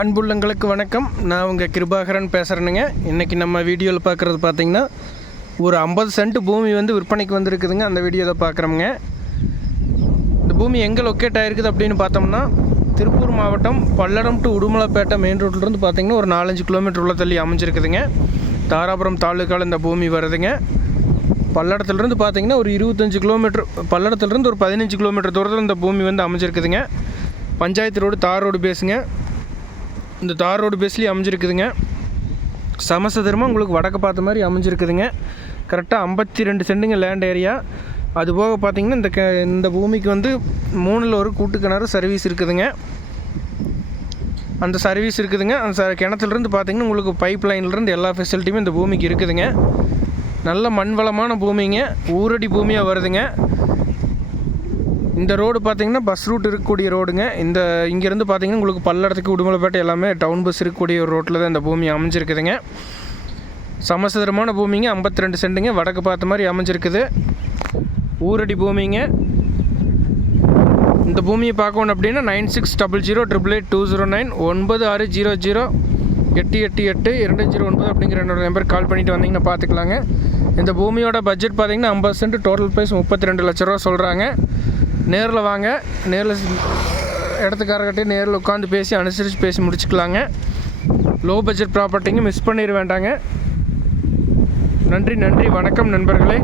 அன்புள்ளங்களுக்கு வணக்கம். நான் உங்கள் கிருபாகரன் பேசுகிறேனுங்க. இன்றைக்கி நம்ம வீடியோவில் பார்க்குறது பார்த்திங்கன்னா ஒரு 50 சென்ட் பூமி வந்து விற்பனைக்கு வந்துருக்குதுங்க. அந்த வீடியோவில் பார்க்குறோமுங்க. இந்த பூமி எங்கே லொக்கேட் ஆகிருக்குது அப்படின்னு பார்த்தோம்னா திருப்பூர் மாவட்டம் பல்லடம் டு உடுமலைப்பேட்டை மெயின் ரோட்லேருந்து பார்த்திங்கன்னா ஒரு 4-5 கிலோமீட்டர் உள்ள தள்ளி அமைஞ்சிருக்குதுங்க. தாராபுரம் தாலுக்காவில் இந்த பூமி வருதுங்க. பல்லடத்துலேருந்து பார்த்திங்கன்னா ஒரு 25 கிலோமீட்டர், பல்லடத்துலேருந்து ஒரு 15 கிலோமீட்டர் தூரத்தில் இந்த பூமி வந்து அமைஞ்சிருக்குதுங்க. பஞ்சாயத்து ரோடு, தார் ரோடு பேஸுங்க. இந்த தார் ரோடு பேஸ்லேயே அமைஞ்சிருக்குதுங்க. சமசதுரமாக உங்களுக்கு வடக்கு பார்த்த மாதிரி அமைஞ்சிருக்குதுங்க. கரெக்டாக 52 சென்ட்டுங்க லேண்ட் ஏரியா. அதுபோக பார்த்திங்கன்னா இந்த பூமிக்கு வந்து 3ல் ஒரு கூட்டு கிணறு சர்வீஸ் இருக்குதுங்க. அந்த சர்வீஸ் இருக்குதுங்க. அந்த கிணத்துலேருந்து பார்த்திங்கன்னா உங்களுக்கு பைப் லைன்லேருந்து எல்லா ஃபெசிலிட்டியுமே இந்த பூமிக்கு இருக்குதுங்க. நல்ல மண் வளமான பூமிங்க, ஊரடி பூமியாக வருதுங்க. இந்த ரோடு பார்த்திங்கன்னா பஸ் ரூட் இருக்கக்கூடிய ரோடுங்க. இங்கேருந்து பார்த்திங்கன்னா உங்களுக்கு பல்லடத்துக்கு உடுமலைப்பேட்டை எல்லாமே டவுன் பஸ் இருக்கக்கூடிய ஒரு ரோட்டில் தான் இந்த பூமி அமைஞ்சிருக்குதுங்க. சமசதுரமான பூமிங்க, 52 சென்ட்டுங்க, வடக்கு பார்த்த மாதிரி அமைஞ்சிருக்குது. ஊரடி பூமிங்க. இந்த பூமியை பார்க்கணும் அப்படின்னா 9600888209 9600888209 அப்படிங்கிற என்னோடய நம்பர் கால் பண்ணிவிட்டு வந்தீங்கன்னா பார்த்துக்கலாங்க. இந்த பூமியோட பட்ஜெட் பார்த்திங்கன்னா 50 சென்ட், டோட்டல் ப்ரைஸ் 32 லட்ச ரூபா சொல்கிறாங்க. நேரில் வாங்க, நேரில் இடத்துக்காரர்கிட்ட நேரில் உட்காந்து பேசி அனுசரித்து பேசி முடிச்சுக்கலாங்க. லோ பட்ஜெட் ப்ராப்பர்ட்டிங்க, மிஸ் பண்ணிட வேண்டாங்க. நன்றி, வணக்கம் நண்பர்களே.